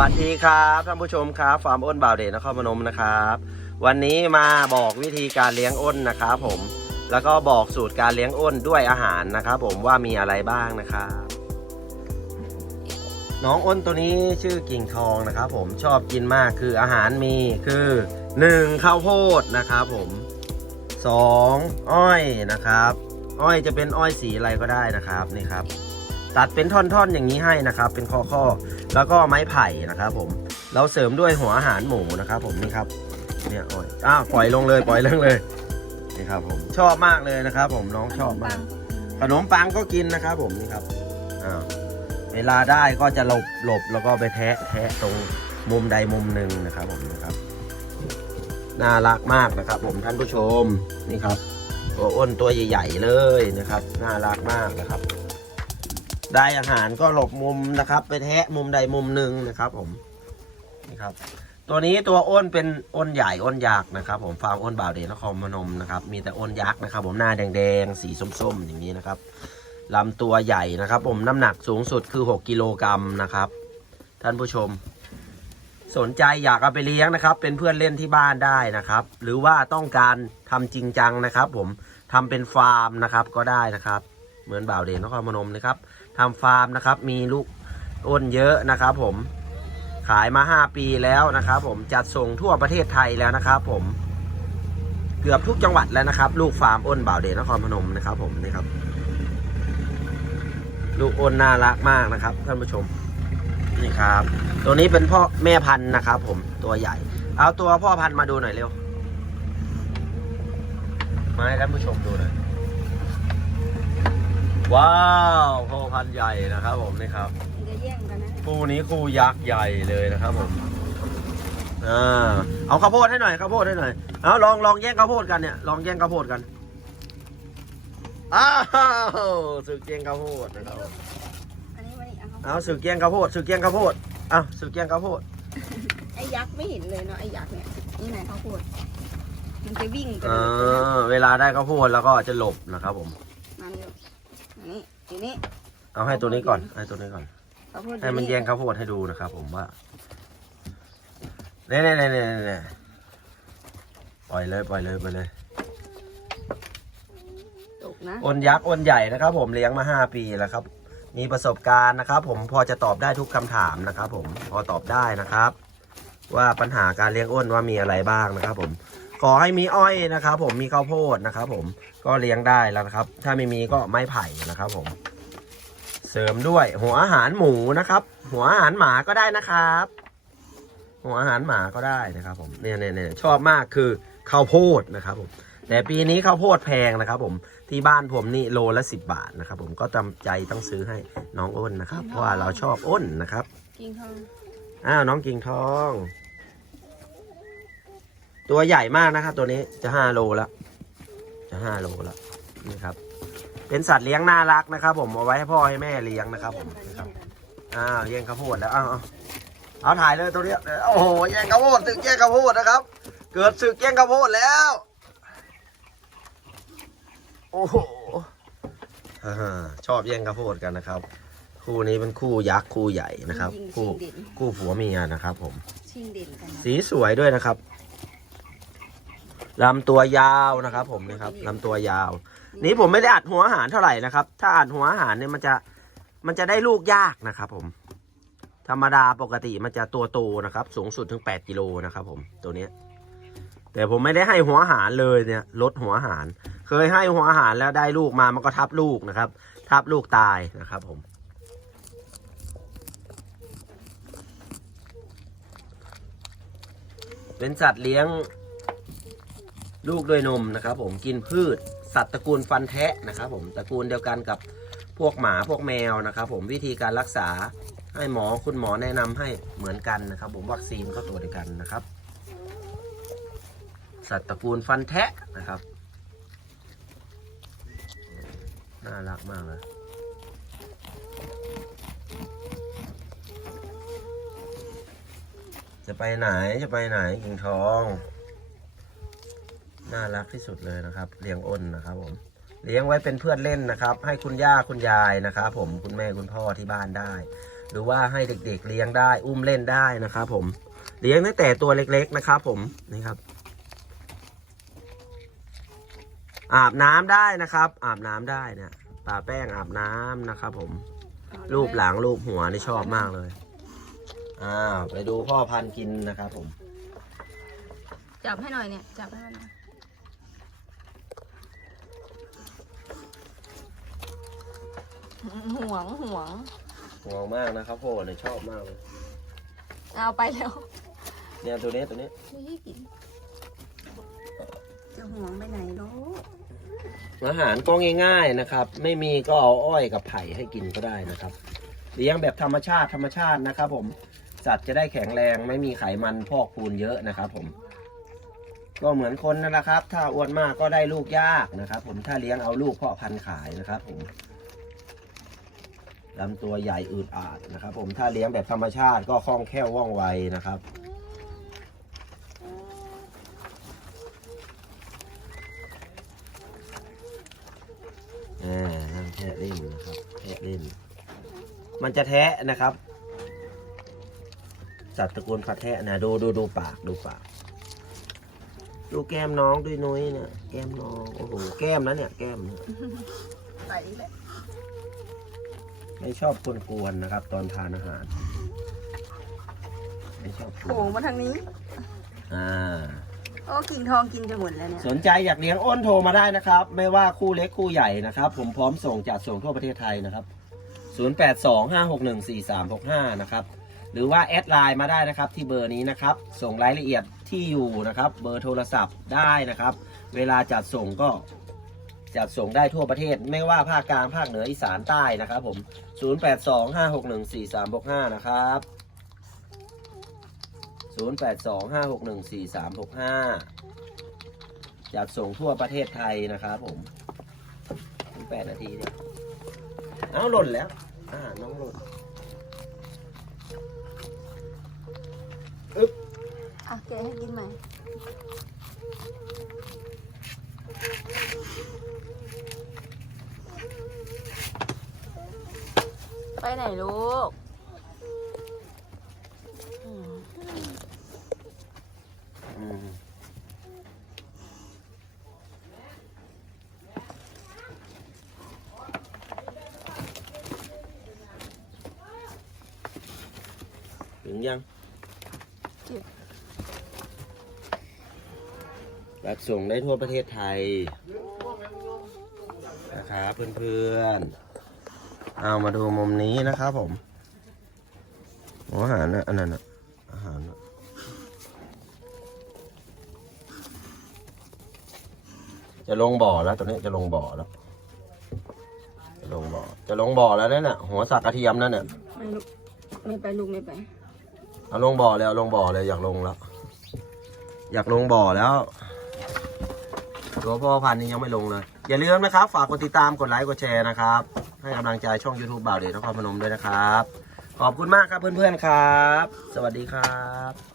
วัสดีครับท่านผู้ชมครับฟาร์มอ้นบ่าวเดชนครพนมนะครับ วันนี้มาบอกวิธีการเลี้ยงอ้นนะครับผมแล้วก็บอกสูตรการเลี้ยงอ้นด้วยอาหารนะครับผมว่ามีอะไรบ้างนะครับน้องอ้นตัวนี้ชื่อกิ่งทองนะครับผมชอบกินมากคืออาหารมีคือ 1. ข้าวโพดนะครับผม 2. อ้อยนะครับ อ้อยจะเป็นอ้อยสีอะไรก็ได้นะครับนี่ครับ ตัดเป็นท่อนๆอย่างนี้ให้นะครับ เป็นข้อๆแล้วก็ไม้ไผ่นะครับ ผม เราเสริมด้วยหัวอาหารหมูนะครับ ผมนี่ครับ เนี่ยอ้อยอ้าวปล่อยลงเลยปล่อยลงเลยนี่ครับ ผมชอบมากเลยนะครับ ผมน้องชอบมาก ขนมปังก็กินนะครับ ผมนี่ครับอ้าวเวลาได้ก็จะหลบหลบแล้วก็ไปแทะแทะตรงมุมใดมุมหนึ่งนะครับ ผมนะครับน่ารักมากนะครับ ผมท่านผู้ชมนี่ครับ ตัวอ้นตัวใหญ่ ๆ เลยนะครับ น่ารักมากนะครับ ได้อาหารก็หลบมุมนะครับ ไปแทะมุมใดมุมหนึ่งนะครับ ผมนี่ครับ ตัวนี้ตัวอ้นเป็นอ้นใหญ่อ้นยักนะครับ ผมฟาร์มอ้นบ่าวเดชนครพนมนะครับ มีแต่อ้นยักษ์นะครับ ผมหน้าแดงๆสีส้มๆอย่างนี้นะครับลำตัวใหญ่นะครับ ผมน้ำหนักสูงสุดคือ 6 กิโลกรัมนะครับ ท่านผู้ชม สนใจอยากเอาไปเลี้ยงนะครับ เป็นเพื่อนเล่นที่บ้านได้นะครับ หรือว่าต้องการทำจริงจังนะครับ ผมทำเป็นฟาร์มนะครับก็ได้นะครับ เหมือนบ่าวเดชนครพนมนะครับ ทำฟาร์มนะครับ มีลูกอ้นเยอะนะครับผมขายมา 5 ปีแล้วนะครับ ผมจัดส่งทั่วประเทศไทยแล้วนะครับ ผม เกือบทุกจังหวัดแล้วนะครับ ลูกฟาร์มอ้นบ่าวเดชนครพนมนะครับ ผมนี่ครับ ลูกอ้นน่ารักมากนะครับท่านผู้ชมนี่ครับ ตัวนี้เป็นพ่อแม่พันธุ์นะครับ ผมตัวใหญ่ เอาตัวพ่อพันธุ์มาดูหน่อยเร็วมาให้ท่านผู้ชมดูหน่อย ว้าวพ่อพันธุ์ใหญ่นะครับผมนี่ครับจะแย่งกันนะคู่นี้คู่ยักษ์ใหญ่เลยนะครับผมอ่าเอาข้าวโพดให้หน่อยข้าวโพดให้หน่อยเอาลองลองแย่งข้าวโพดกันเนี่ยลองแย่งข้าวโพดกันอ้าวสึกแย่งข้าวโพดนะครับอันนี้วันนี้เอาเอาสึกแย่งข้าวโพดสึกแย่งข้าวโพดเอาสึกแย่งข้าวโพดไอ้ยักษ์ไม่เห็นเลยเนาะไอ้ยักษ์เนี่ยนี่ไหนเขาพูดมันจะวิ่งกระอ่โดดไปาเลยเวลาได้ข้าวโพดแล้วก็จะหลบนะครับผมมาเร็วอัน นี้ทีนี้เอาให้ตัวนี้ก่อน ให้ตัวนี้ก่อนเขาพูดให้มันแย่งข้าวโพดให้ดูนะครับผมว่าเนี่ยเนี่ยเนี่ยเนี่ยเนี่ยปล่อยเลยปล่อยเลยไปเลยตกนะอ้นยักษ์อ้นใหญ่นะครับ ผมเลี้ยงมาห้าปีแล้วครับ มีประสบการณ์นะครับ ผมพอจะตอบได้ทุกคำถามนะครับ ผมพอตอบได้นะครับ ว่าปัญหาการเลี้ยงอ้นว่ามีอะไรบ้างนะครับ ผม ขอให้มีอ้อยนะครับผมมีข้าวโพดนะครับผมก็เลี้ยงได้แล้วนะครับ ถ้าไม่มีก็ไม้ไผ่นะครับผม เสริมด้วยหัวอาหารหมูนะครับ หัวอาหารหมาก็ได้นะครับ หัวอาหารหมาก็ได้นะครับผมเนี่ยเนี่ยเนี่ยชอบมากคือข้าวโพดนะครับผมแต่ปีนี้ข้าวโพดแพงนะครับ ผมที่บ้านผมนี่โลละสิบบาทนะครับ ผมก็จำใจต้องซื้อให้น้องอ้นนะครับ เพราะว่าเราชอบอ้นนะครับ กิงทองอ้าวน้องกิ่งทอง ตัวใหญ่มากนะครับตัวนี้จะห้าโลแล้วจะห้าโลแล้วนี่ครับ เป็นสัตว์เลี้ยงน่ารักนะครับ ผมเอาไว้ให้พ่อให้แม่เลี้ยงนะครับผมนี่ครับอ้าวแย่งข้าวโพดแล้วอ้าวเอาเอาถ่ายเลยตัวเนี้ยโอ้โหแย่งข้าวโพดศึกแย่งข้าวโพดนะครับ เกิดศึกแย่งข้าวโพดแล้วโอ้โหอ่าชอบแย่งข้าวโพดกันนะครับ คู่นี้เป็นคู่ยักษ์คู่ใหญ่นะครับยิงคู่ชิงเด่นคู่ผัวเมียนะครับ ผมชิงเด่นกันนะสีสวยด้วยนะครับ ลำตัวยาวนะครับ ผมนี่ครับลำตัวยาว นี้ผมไม่ได้อัดหัวอาหารเท่าไหร่นะครับ ถ้าอัดหัวอาหารเนี่ยมันจะมันจะได้ลูกยากนะครับ ผม ธรรมดาปกติมันจะตัวโตนะครับ สูงสุดถึง8กิโลนะครับผมตัวเนี้ย แต่ผมไม่ได้ให้หัวอาหารเลยเนี่ยลดหัวอาหาร เคยให้หัวอาหารแล้วได้ลูกมามันก็ทับลูกนะครับ ทับลูกตายนะครับ ผมเป็นสัตว์เลี้ยง ลูกด้วยนมนะครับผมกินพืช สัตว์ตระกูลฟันแทะนะครับผมตระกูลเดียวกันกับพวกหมาพวกแมวนะครับผมวิธีการรักษาให้หมอคุณหมอแนะนำให้เหมือนกันนะครับ ผมวัคซีนก็ตัวเดียวกันนะครับ สัตว์ตระกูลฟันแทะนะครับน่ารักมากเลยจะไปไหนจะไปไหนกิ่งทอง น่ารักที่สุดเลยนะครับ เลี้ยงอ้นนะครับผม เลี้ยงไว้เป็นเพื่อนเล่นนะครับ ให้คุณย่าคุณยายนะครับ ผมคุณแม่คุณพ่อที่บ้านได้ หรือว่าให้เด็กๆเลี้ยงได้อุ้มเล่นได้นะครับผม เลี้ยงตั้งแต่ตัวเล็กๆนะครับ ผมนี่ครับ อาบน้ำได้นะครับ อาบน้ำได้เนี่ยปาแป้งอาบน้ำนะครับ ผม รูปหลังรูปหัวนี่ชอบมากเลยอ่าไปดูพ่อพันธุ์กินนะครับผม จับให้หน่อยเนี่ย จับให้หน่อย ห่วงห่วง ห่วงมากนะครับพ่อเนี่ยชอบมากเลยเอาไปแล้วเนี่ยตัวนี้ตัวนี้ไม่ให้กินจะห่วงไปไหนลูกอาหารก็ง่ายๆนะครับ ไม่มีก็เอาอ้อยกับไผ่ให้กินก็ได้นะครับเลี้ยงแบบธรรมชาติธรรมชาตินะครับ ผมสัตว์จะได้แข็งแรงไม่มีไขมันพอกพูนเยอะนะครับ ผม ก็เหมือนคนนั่นแหละครับ ถ้าอ้วนมากก็ได้ลูกยากนะครับ ผมถ้าเลี้ยงเอาลูกเพาะพันธุ์ขายนะครับ ผม ลำตัวใหญ่อืดอาดนะครับ ผมถ้าเลี้ยงแบบธรรมชาติก็คล่องแคล่วว่องไวนะครับ อ่านั่งแทะเล่นนะครับแทะเล่น มันจะแทะนะครับ สัตว์ตระกูลพัดแทะนะดูดูดูปากดูปาก ดูแก้มน้องด้วยนุ้ยเนี่ยแก้มน้อง โอ้โห แก้มนะเนี่ย แก้มเนี่ยไปเลย ไม่ชอบกวนๆนะครับ ตอนทานอาหาร ไม่ชอบกโผล่วนมาทางนี้ อ่า โอ้กิ่งทองกินจะหมดแล้วเนี่ย สนใจอยากเลี้ยงอ้นโทรมาได้นะครับ ไม่ว่าคู่เล็กคู่ใหญ่นะครับ ผมพร้อมส่งจัดส่งทั่วประเทศไทยนะครับ 0825614365 นะครับ หรือว่าแอดไลน์มาได้นะครับที่เบอร์นี้นะครับ ส่งรายละเอียดที่อยู่นะครับ เบอร์โทรศัพท์ได้นะครับ เวลาจัดส่งก็ จัดส่งได้ทั่วประเทศ ไม่ว่าภาคกลางภาคเหนืออีสานใต้นะครับผม 0825614365 นะครับ 0825614365 จัดส่งทั่วประเทศไทยนะครับผมถึงแปดนาทีเนี่ยเอาหล่นแล้ว อ่า น้องหล่นอะแกะให้กินใหม่ ไปไหนลูกอืม อืมถึง ยังรับส่งได้ทั่วประเทศไทยนะครับเพื่อนๆ เอามาดูมุมนี้นะครับผมหัวอาหารนะอันนั้นนะอาหารนะจะลงบ่อแล้วตัวนี้จะลงบ่อแล้ว จะลงบ่อ จะลงบ่อแล้วนั่นน่ะหัวสักกระเทียมนั่นน่ะไม่ลูกไม่ไปลูกไม่ไป เอาลงบ่อเลยเอาลงบ่อเลยอยากลงแล้ว อยากลงบ่อแล้ว ตัวพ่อพันธุ์นี้ยังไม่ลงเลย อย่าลืมนะครับ ฝากกดติดตามกดไลค์กดแชร์นะครับ ให้กำลังใจช่อง YouTube บ่าวเดชนครพนมด้วยนะครับ ขอบคุณมากครับเพื่อนๆครับ สวัสดีครับ